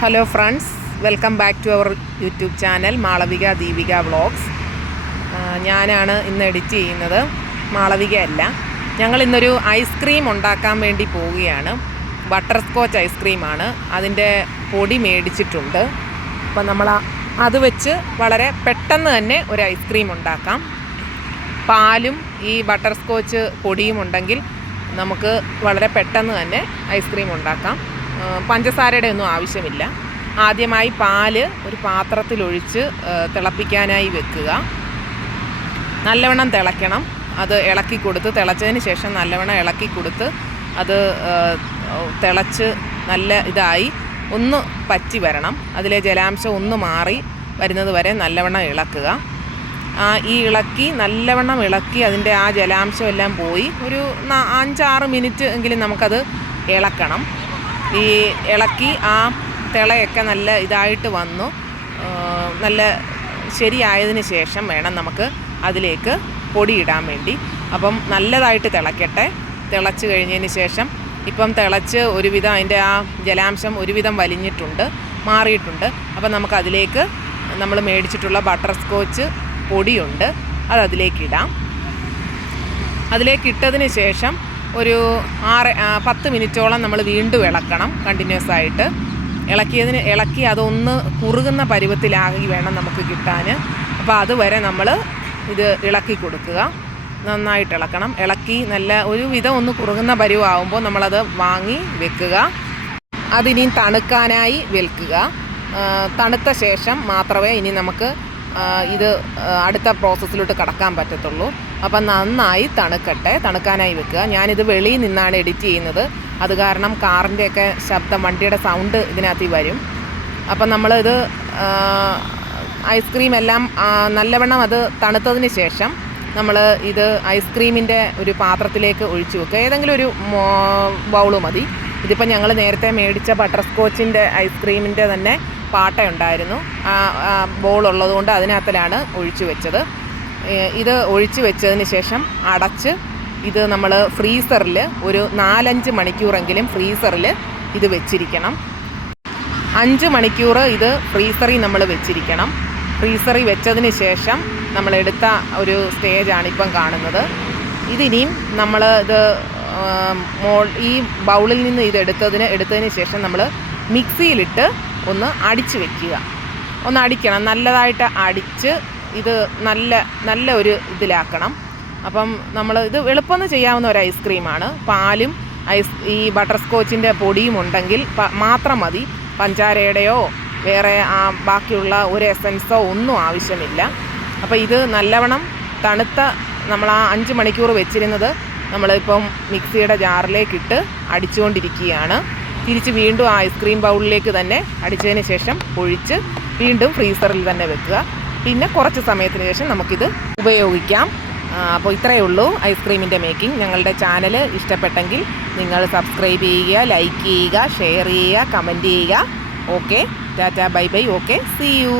Hello friends, welcome back to our YouTube channel Malavika Deepika vlogs. ഞാനാണ് ഇന്ന് edit ചെയ്യുന്നത്, മാളവികയല്ല. ഞങ്ങൾ ഇന്നൊരു ഐസ്ക്രീം ഉണ്ടാക്കാൻ വേണ്ടി പോവുകയാണ്. ബട്ടർ സ്കോച്ച് ഐസ്ക്രീമാണ്. അതിൻ്റെ പൊടി മേടിച്ചിട്ടുണ്ട്. അപ്പം നമ്മൾ അത് വെച്ച് വളരെ പെട്ടെന്ന് തന്നെ ഒരു ഐസ്ക്രീം ഉണ്ടാക്കാം. പാലും ഈ ബട്ടർ സ്കോച്ച് പൊടിയും ഉണ്ടെങ്കിൽ നമുക്ക് വളരെ പെട്ടെന്ന് തന്നെ ഐസ്ക്രീം ഉണ്ടാക്കാം. പഞ്ചസാരയുടെ ഒന്നും ആവശ്യമില്ല. ആദ്യമായി പാല് ഒരു പാത്രത്തിലൊഴിച്ച് തിളപ്പിക്കാനായി വെക്കുക. നല്ലവണ്ണം തിളയ്ക്കണം. അത് ഇളക്കി കൊടുത്ത് തിളച്ചതിന് ശേഷം നല്ലവണ്ണം ഇളക്കി കൊടുത്ത് അത് തിളച്ച് നല്ല ഇതായി ഒന്ന് പറ്റി വരണം. അതിലെ ജലാംശം ഒന്ന് മാറി വരുന്നത് വരെ നല്ലവണ്ണം ഇളക്കുക. നല്ലവണ്ണം ഇളക്കി അതിൻ്റെ ആ ജലാംശം എല്ലാം പോയി ഒരു 5-6 മിനിറ്റ് എങ്കിലും നമുക്കത് ഇളക്കണം. ഈ ഇളക്കി ആ തിളയൊക്കെ നല്ല ഇതായിട്ട് വന്നു നല്ല ശരിയായതിന് ശേഷം വേണം നമുക്ക് അതിലേക്ക് പൊടിയിടാൻ വേണ്ടി. അപ്പം നല്ലതായിട്ട് തിളയ്ക്കട്ടെ. തിളച്ച് കഴിഞ്ഞതിന് ശേഷം ഇപ്പം തിളച്ച് ഒരുവിധം അതിൻ്റെ ആ ജലാംശം ഒരുവിധം വലിഞ്ഞിട്ടുണ്ട്, മാറിയിട്ടുണ്ട്. അപ്പം നമുക്കതിലേക്ക് നമ്മൾ മേടിച്ചിട്ടുള്ള ബട്ടർ സ്കോച്ച് പൊടിയുണ്ട്, അതിലേക്കിടാം. അതിലേക്കിട്ടതിന് ശേഷം ഒരു 10 മിനിറ്റോളം നമ്മൾ വീണ്ടും ഇളക്കണം കണ്ടിന്യൂസ് ആയിട്ട്. ഇളക്കി അതൊന്ന് കുറുകുന്ന പരുവത്തിലാകി വേണം നമുക്ക് കിട്ടാൻ. അപ്പോൾ അതുവരെ നമ്മൾ ഇത് ഇളക്കി കൊടുക്കുക. നന്നായിട്ട് ഇളക്കണം. ഇളക്കി നല്ല ഒരുവിധം ഒന്ന് കുറുകുന്ന പരുവാകുമ്പോൾ നമ്മളത് വാങ്ങി വെക്കുക. അതിനി തണുക്കാനായി വെക്കുക. തണുത്ത ശേഷം മാത്രമേ ഇനി നമുക്ക് ഇത് അടുത്ത പ്രോസസ്സിലോട്ട് കടക്കാൻ പറ്റത്തുള്ളൂ. അപ്പം നന്നായി തണുക്കാനായി വെക്കുക. ഞാനിത് വെളിയിൽ നിന്നാണ് എഡിറ്റ് ചെയ്യുന്നത്. അത് കാരണം കാറിൻ്റെയൊക്കെ ശബ്ദം, വണ്ടിയുടെ സൗണ്ട് ഇതിനകത്ത് വരും. അപ്പം നമ്മളിത് ഐസ്ക്രീം എല്ലാം നല്ലവണ്ണം അത് തണുത്തതിന് ശേഷം നമ്മൾ ഇത് ഐസ്ക്രീമിൻ്റെ ഒരു പാത്രത്തിലേക്ക് ഒഴിച്ചു വെക്കുക. ഏതെങ്കിലും ഒരു ബൗള് മതി. ഇതിപ്പോൾ ഞങ്ങൾ നേരത്തെ മേടിച്ച ബട്ടർ സ്കോച്ചിൻ്റെ ഐസ്ക്രീമിൻ്റെ തന്നെ പാട്ടയുണ്ടായിരുന്നു. ബോളുള്ളത് കൊണ്ട് അതിനകത്തിലാണ് ഒഴിച്ചു വെച്ചത്. ഇത് ഒഴിച്ചു വെച്ചതിന് ശേഷം അടച്ച് ഇത് നമ്മൾ ഫ്രീസറിൽ ഒരു 4-5 മണിക്കൂറെങ്കിലും ഫ്രീസറിൽ ഇത് വെച്ചിരിക്കണം. 5 മണിക്കൂർ ഇത് ഫ്രീസറിൽ നമ്മൾ വെച്ചിരിക്കണം. ഫ്രീസറിൽ വെച്ചതിന് ശേഷം നമ്മളെടുത്ത ഒരു സ്റ്റേജാണ് ഇപ്പം കാണുന്നത്. ഇതിനിയും നമ്മൾ ഇത് ഈ ബൗളിൽ നിന്ന് ഇത് എടുത്തതിന് ശേഷം നമ്മൾ മിക്സിയിലിട്ട് ഒന്ന് അടിച്ച് വെക്കുക. ഒന്ന് അടിക്കണം, നല്ലതായിട്ട് അടിച്ച് ഇത് നല്ല ഒരു ഇതിലാക്കണം. അപ്പം നമ്മൾ ഇത് എളുപ്പമെന്ന് ചെയ്യാവുന്ന ഒരു ഐസ്ക്രീമാണ്. പാലും ഈ ബട്ടർ സ്കോച്ചിൻ്റെ പൊടിയും ഉണ്ടെങ്കിൽ മാത്രം മതി. പഞ്ചാരയുടെയോ വേറെ ബാക്കിയുള്ള ഒരു എസൻസോ ഒന്നും ആവശ്യമില്ല. അപ്പോൾ ഇത് നല്ലവണ്ണം തണുത്ത നമ്മൾ 5 മണിക്കൂർ വെച്ചിരുന്നത് നമ്മളിപ്പം മിക്സിയുടെ ജാറിലേക്കിട്ട് അടിച്ചുകൊണ്ടിരിക്കുകയാണ്. തിരിച്ച് വീണ്ടും ഐസ്ക്രീം ബൗളിലേക്ക് തന്നെ അടിച്ചതിന് ശേഷം ഒഴിച്ച് വീണ്ടും ഫ്രീസറിൽ തന്നെ വെക്കുക. പിന്നെ കുറച്ച് സമയത്തിന് ശേഷം നമുക്കിത് ഉപയോഗിക്കാം. അപ്പോൾ ഇത്രയേ ഉള്ളൂ ഐസ്ക്രീമിൻ്റെ മേക്കിംഗ്. ഞങ്ങളുടെ ചാനൽ ഇഷ്ടപ്പെട്ടെങ്കിൽ നിങ്ങൾ സബ്സ്ക്രൈബ് ചെയ്യുക, ലൈക്ക് ചെയ്യുക, ഷെയർ ചെയ്യുക, കമൻറ്റ് ചെയ്യുക. Okay, tata, bye bye. Okay, see U.